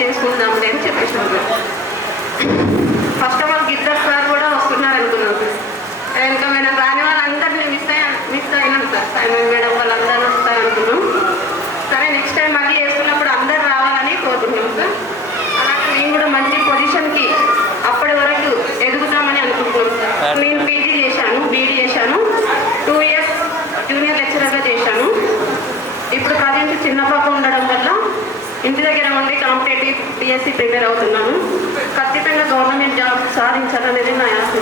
చేసుకుందాంలే అని చెప్పేసాం sir. First of all గిద్దర్ సార్ కూడా వస్తున్నారు అనుకున్నాం సార్. ఇంకా మేడం రాని వాళ్ళందరినీ మిస్ అయినాం సార్. మేడం వాళ్ళందరూ వస్తారనుకున్నాం. సరే నెక్స్ట్ టైం మళ్ళీ వేసుకున్నప్పుడు అందరు రావాలని కోరుతున్నాం సార్. అలాగే మేము కూడా మంచి పొజిషన్కి అప్పటి వరకు ఎదుగుతామని అనుకుంటున్నాం సార్. నేను పీజీ చేశాను, బీడీ చేశాను, 2 years జూనియర్ లెక్చరర్గా చేశాను. ఇప్పుడు ప్రజెంట్ చిన్న పాప ఉండడం వల్ల ఇంటి దగ్గర ఉండి కాంపిటేటివ్ PSC ప్రిపేర్ అవుతున్నాను. ఖచ్చితంగా గవర్నమెంట్ జాబ్ సాధించాలనేది నా ఆశ.